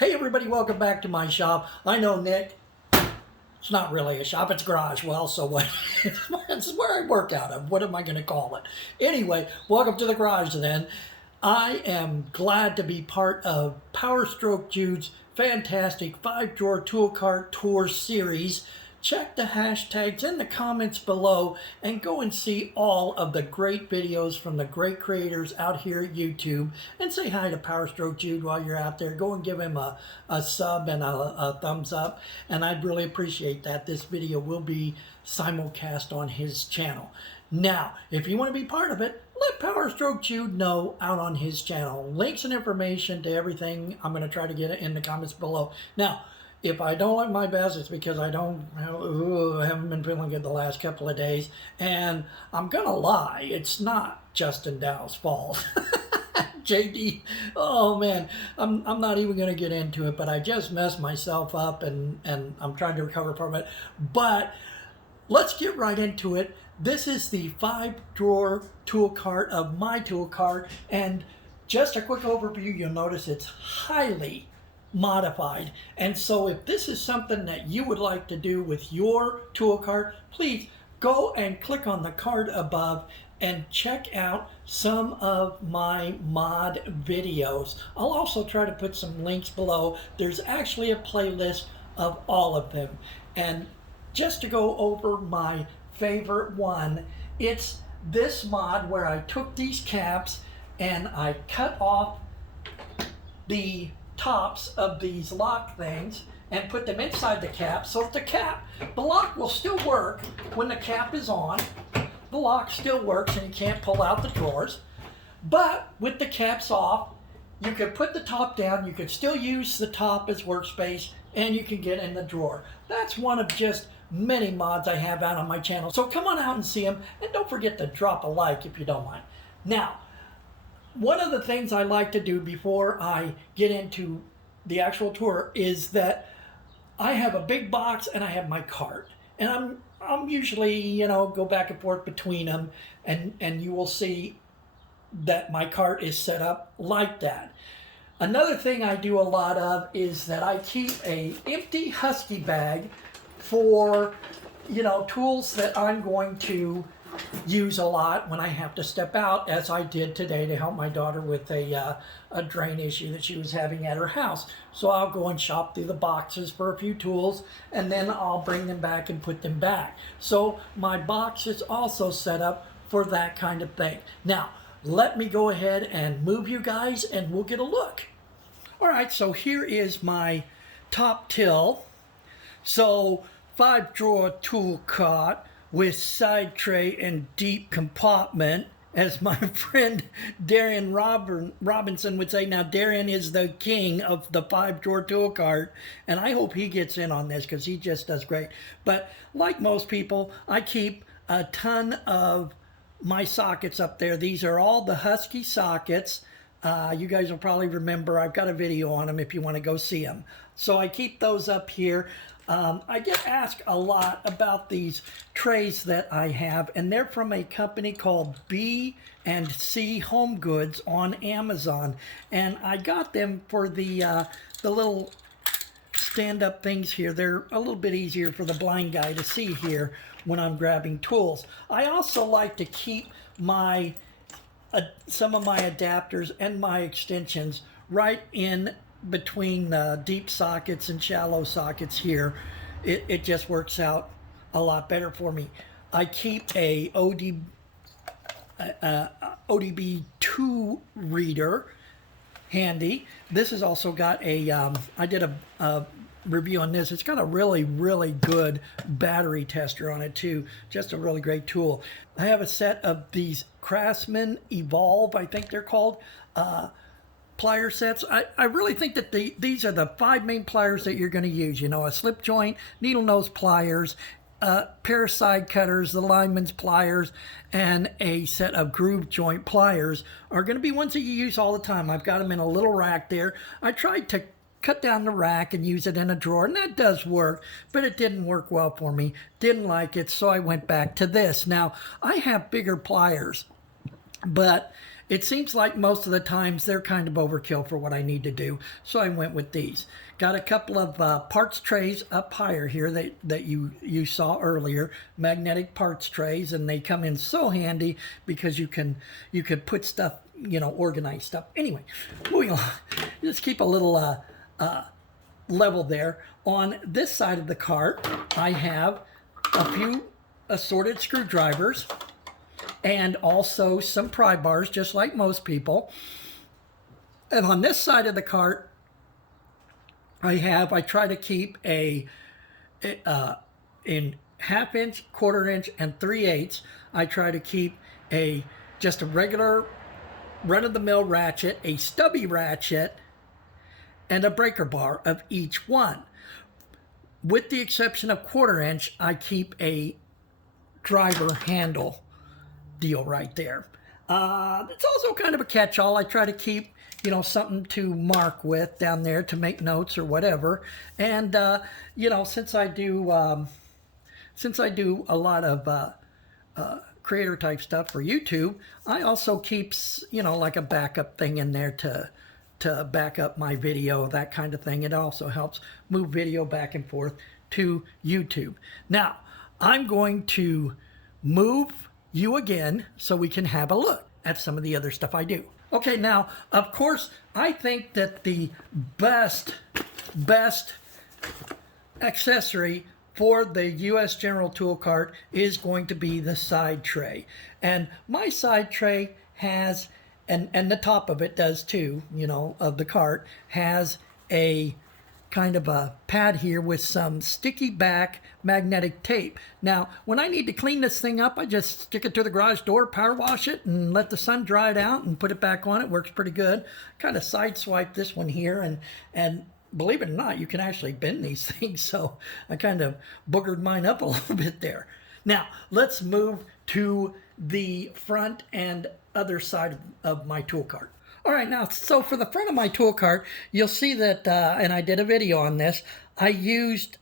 Hey everybody, welcome back to my shop. I know, Nick, it's not really a shop, it's a garage. Well, so what? It's where I work out of. What am I going to call it? Anyway, welcome to the garage then. I am glad to be part of Powerstroke Jude's fantastic 5-drawer tool cart tour series. Check the hashtags in the comments below and go and see all of the great videos from the great creators out here at YouTube. And say hi to Powerstroke Jude while you're out there. Go and give him a sub and a thumbs up. And I'd really appreciate that. This video will be simulcast on his channel. Now, if you want to be part of it, let Powerstroke Jude know out on his channel. Links and information to everything, I'm going to try to get it in the comments below. Now, if I don't like my best, it's because I haven't been feeling good the last couple of days. And I'm going to lie, it's not Justin Dow's fault. JD, oh man, I'm not even going to get into it, but I just messed myself up and I'm trying to recover from it. But let's get right into it. This is the 5-drawer tool cart of my tool cart. And just a quick overview, you'll notice it's highly modified. And so if this is something that you would like to do with your tool cart, please go and click on the card above and check out some of my mod videos. I'll also try to put some links below. There's actually a playlist of all of them. And just to go over my favorite one, it's this mod where I took these caps and I cut off the tops of these lock things and put them inside the cap, so that the lock will still work when the cap is on. The lock still works and you can't pull out the drawers. But with the caps off, you could put the top down, you could still use the top as workspace, and you can get in the drawer. That's one of just many mods I have out on my channel. So come on out and see them, and don't forget to drop a like if you don't mind. Now, one of the things I like to do before I get into the actual tour is that I have a big box and I have my cart. And I'm usually, go back and forth between them, and you will see that my cart is set up like that. Another thing I do a lot of is that I keep a empty Husky bag for, tools that I'm going to use a lot when I have to step out, as I did today to help my daughter with a drain issue that she was having at her house. So I'll go and shop through the boxes for a few tools, and then I'll bring them back and put them back. So my box is also set up for that kind of thing. Now, let me go ahead and move you guys and we'll get a look. All right, so here is my top till. So 5-drawer tool cart with side tray and deep compartment, as my friend Darian Robinson would say. Now, Darian is the king of the 5-drawer tool cart, and I hope he gets in on this because he just does great. But like most people, I keep a ton of my sockets up there. These are all the Husky sockets. You guys will probably remember, I've got a video on them if you want to go see them. So I keep those up here. I get asked a lot about these trays that I have, and they're from a company called B&C Home Goods on Amazon. And I got them for the little stand-up things here. They're a little bit easier for the blind guy to see here when I'm grabbing tools. I also like to keep my some of my adapters and my extensions right in between deep sockets and shallow sockets here. It just works out a lot better for me. I keep a ODB2 reader handy. This has also got a, I did a review on this. It's got a really, really good battery tester on it too. Just a really great tool. I have a set of these Craftsman Evolve, I think they're called, plier sets. I really think that these are the 5 main pliers that you're going to use. A slip joint, needle nose pliers, pair of side cutters, the lineman's pliers, and a set of groove joint pliers are going to be ones that you use all the time. I've got them in a little rack there. I tried to cut down the rack and use it in a drawer, and that does work, but it didn't work well for me. Didn't like it, so I went back to this. Now, I have bigger pliers, but it seems like most of the times they're kind of overkill for what I need to do. So I went with these. Got a couple of parts trays up higher here that you saw earlier, magnetic parts trays, and they come in so handy because you can put stuff, organize stuff. Anyway, moving on. Let's keep a little level there. On this side of the cart, I have a few assorted screwdrivers and also some pry bars, just like most people. And on this side of the cart, I try to keep in 1/2 inch, 1/4 inch, and 3/8. I try to keep just a regular run-of-the-mill ratchet, a stubby ratchet, and a breaker bar of each one. With the exception of 1/4 inch, I keep a driver handle deal right there. It's also kind of a catch-all. I try to keep, something to mark with down there to make notes or whatever. And, since I do a lot of creator type stuff for YouTube, I also keep, like a backup thing in there to back up my video, that kind of thing. It also helps move video back and forth to YouTube. Now, I'm going to move you again so we can have a look at some of the other stuff I do. Okay, now, of course, I think that the best accessory for the US General Tool Cart is going to be the side tray. And my side tray has, and the top of it does too, of the cart, has a kind of a pad here with some sticky back magnetic tape. Now, when I need to clean this thing up, I just stick it to the garage door, power wash it, and let the sun dry it out and put it back on. It works pretty good. Kind of sideswipe this one here, and believe it or not, you can actually bend these things, so I kind of boogered mine up a little bit there. Now, let's move to the front and other side of my tool cart. All right, now, so for the front of my tool cart, you'll see that, and I did a video on this, I used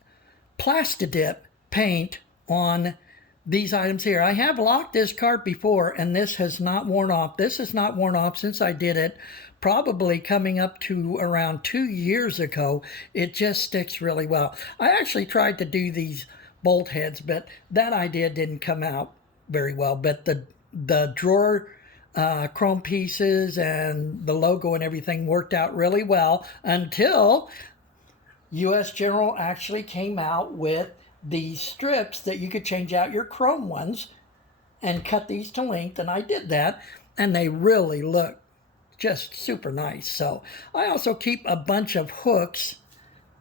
Plastidip paint on these items here. I have locked this cart before, and this has not worn off. This has not worn off since I did it, probably coming up to around 2 years ago. It just sticks really well. I actually tried to do these bolt heads, but that idea didn't come out very well. But the drawer chrome pieces and the logo and everything worked out really well until US General actually came out with these strips that you could change out your chrome ones and cut these to length, and I did that, and they really look just super nice. So I also keep a bunch of hooks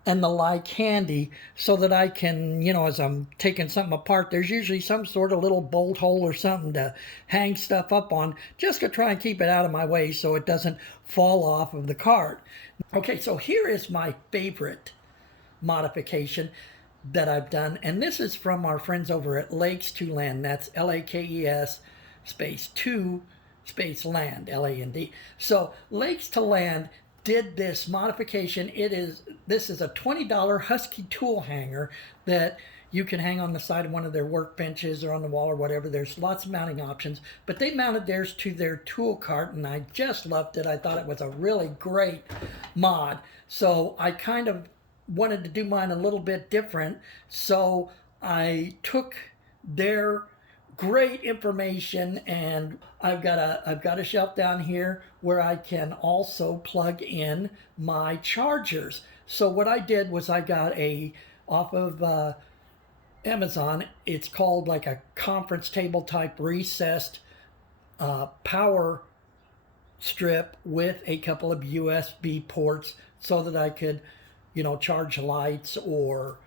and the like handy so that I can, as I'm taking something apart, there's usually some sort of little bolt hole or something to hang stuff up on, just to try and keep it out of my way so it doesn't fall off of the cart. Okay, so here is my favorite modification that I've done, and this is from our friends over at Lakes to Land. That's LAKES space 2 space land, LAND. So Lakes to Land did this modification. This is a $20 Husky tool hanger that you can hang on the side of one of their workbenches or on the wall or whatever. There's lots of mounting options, but they mounted theirs to their tool cart, and I just loved it. I thought it was a really great mod. So I kind of wanted to do mine a little bit different. So I took their great information, and I've got a shelf down here where I can also plug in my chargers. So what I did was I got off of Amazon, it's called like a conference table type recessed power strip with a couple of USB ports so that I could, charge lights or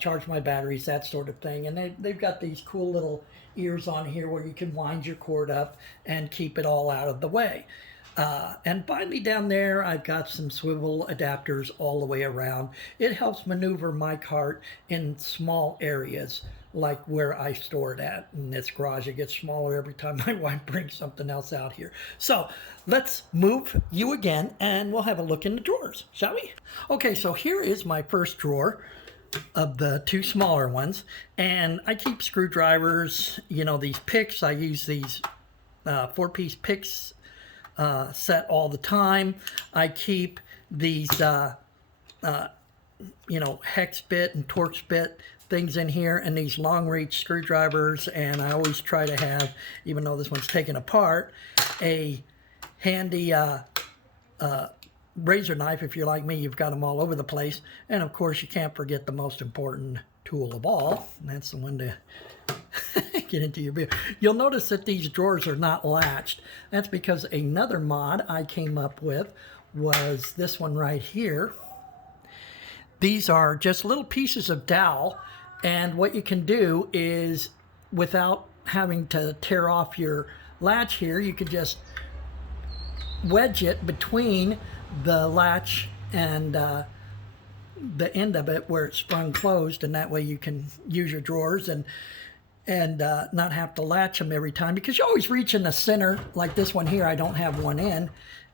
charge my batteries, that sort of thing. And they've got these cool little ears on here where you can wind your cord up and keep it all out of the way. And finally down there, I've got some swivel adapters all the way around. It helps maneuver my cart in small areas, like where I store it at. In this garage, it gets smaller every time my wife brings something else out here. So let's move you again, and we'll have a look in the drawers, shall we? Okay, so here is my first drawer of the two smaller ones, and I keep screwdrivers, these picks. I use these 4-piece picks set all the time. I keep these, you know, hex bit and Torx bit things in here, and these long reach screwdrivers, and I always try to have, even though this one's taken apart, a handy razor knife. If you're like me, you've got them all over the place. And of course, you can't forget the most important tool of all, and that's the one to get into your beer. You'll notice that these drawers are not latched. That's because another mod I came up with was this one right here. These are just little pieces of dowel, and what you can do is, without having to tear off your latch here, you could just wedge it between the latch and the end of it where it's sprung closed, and that way you can use your drawers and not have to latch them every time, because you always reach in the center. Like this one here, I don't have one in,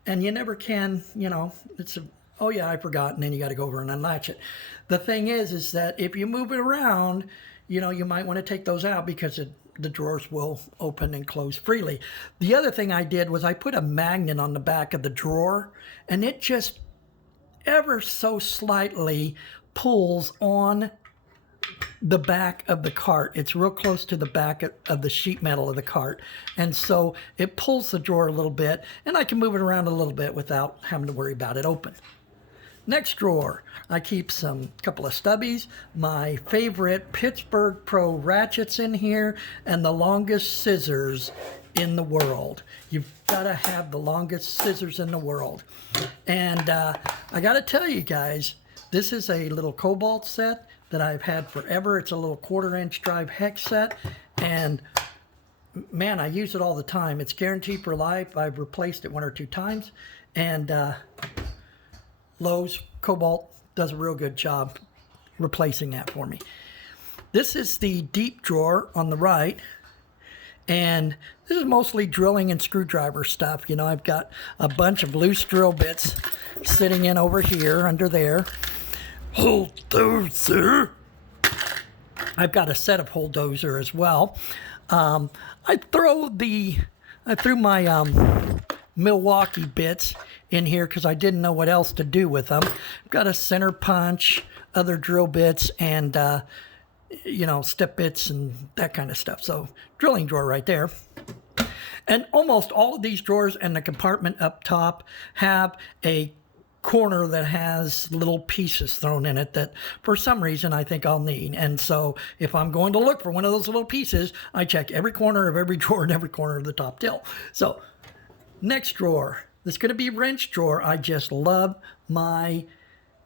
and you never can, you know, it's a, oh yeah, I forgot, and then you got to go over and unlatch it. The thing is that if you move it around, you know, you might want to take those out, because the drawers will open and close freely. The other thing I did was I put a magnet on the back of the drawer, and it just ever so slightly pulls on the back of the cart. It's real close to the back of the sheet metal of the cart, and so it pulls the drawer a little bit, and I can move it around a little bit without having to worry about it open. Next drawer, I keep couple of stubbies, my favorite Pittsburgh Pro ratchets in here, and the longest scissors in the world. You've got to have the longest scissors in the world. And I got to tell you guys, this is a little Cobalt set that I've had forever. It's a little 1/4-inch drive hex set, and man, I use it all the time. It's guaranteed for life. I've replaced it 1 or 2 times, and Lowe's Cobalt does a real good job replacing that for me. This is the deep drawer on the right, and this is mostly drilling and screwdriver stuff. You know, I've got a bunch of loose drill bits sitting in over here under there. Bulldozer. I've got a set of bulldozer as well. I threw my Milwaukee bits in here because I didn't know what else to do with them. I've got a center punch, other drill bits, and you know, step bits and that kind of stuff. So drilling drawer right there. And almost all of these drawers and the compartment up top have a corner that has little pieces thrown in it that for some reason I think I'll need. And so if I'm going to look for one of those little pieces, I check every corner of every drawer and every corner of the top till. So next drawer, this is going to be wrench drawer. I just love my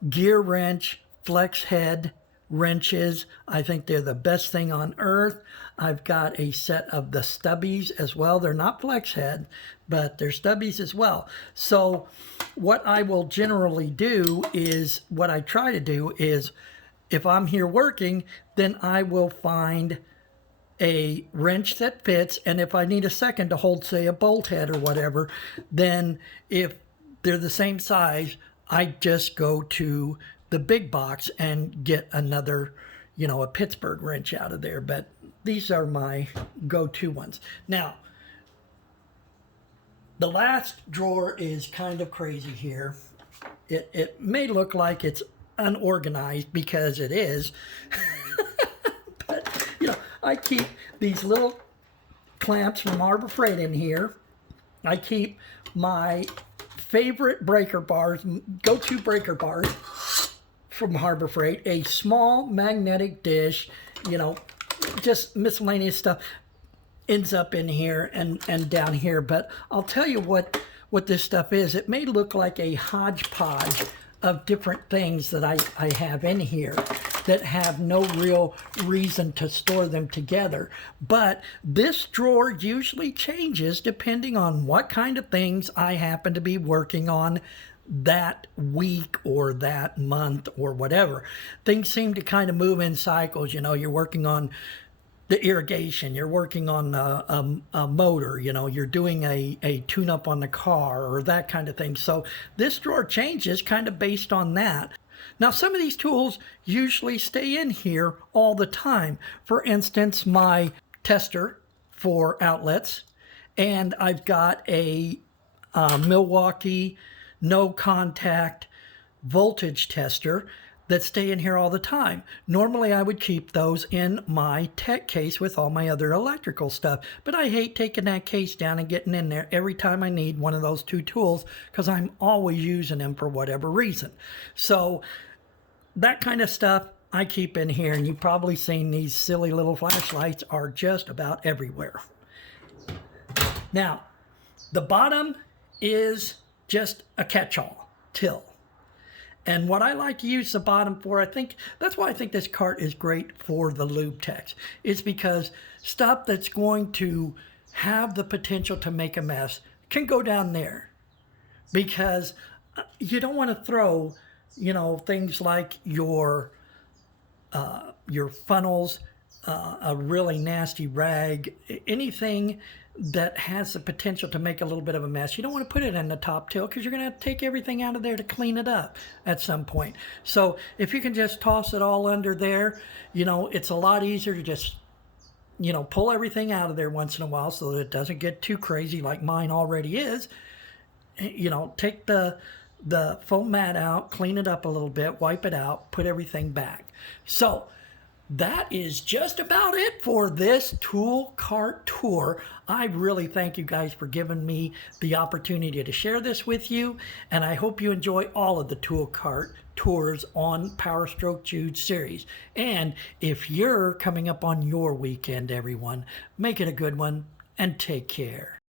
gear wrench flex head wrenches. I think they're the best thing on earth. I've got a set of the stubbies as well. They're not flex head, but they're stubbies as well. So what I will generally do is, what I try to do is, if I'm here working, then I will find a wrench that fits, and if I need a second to hold, say, a bolt head or whatever, then if they're the same size, I just go to the big box and get another, you know, a Pittsburgh wrench out of there. But these are my go-to ones. Now, the last drawer is kind of crazy here. It may look like it's unorganized, because it is. But, you know, I keep these little clamps from Harbor Freight in here. I keep my favorite breaker bars, go-to breaker bars from Harbor Freight, a small magnetic dish, you know, just miscellaneous stuff ends up in here and down here. But I'll tell you what this stuff is. It may look like a hodgepodge of different things that I have in here that have no real reason to store them together. But this drawer usually changes depending on what kind of things I happen to be working on that week or that month or whatever. Things seem to kind of move in cycles. You know, you're working on the irrigation, you're working on a motor, you know, you're doing a tune-up on the car or that kind of thing. So this drawer changes kind of based on that. Now, some of these tools usually stay in here all the time. For instance, my tester for outlets, and I've got a Milwaukee no contact voltage tester that stay in here all the time. Normally I would keep those in my tech case with all my other electrical stuff, but I hate taking that case down and getting in there every time I need one of those two tools because I'm always using them for whatever reason. So that kind of stuff I keep in here, and you've probably seen these silly little flashlights are just about everywhere. Now, the bottom is just a catch-all till. And what I like to use the bottom for, I think, that's why I think this cart is great for the lube techs. It's because stuff that's going to have the potential to make a mess can go down there. Because you don't want to throw, you know, things like your funnels, a really nasty rag, anything that has the potential to make a little bit of a mess. You don't want to put it in the top till because you're going to have to take everything out of there to clean it up at some point. So if you can just toss it all under there, you know, it's a lot easier to just, you know, pull everything out of there once in a while so that it doesn't get too crazy like mine already is. You know, take the foam mat out, clean it up a little bit, wipe it out, put everything back. So that is just about it for this tool cart tour. I really thank you guys for giving me the opportunity to share this with you, and I hope you enjoy all of the tool cart tours on Powerstroke Jude series. And if you're coming up on your weekend, everyone, make it a good one and take care.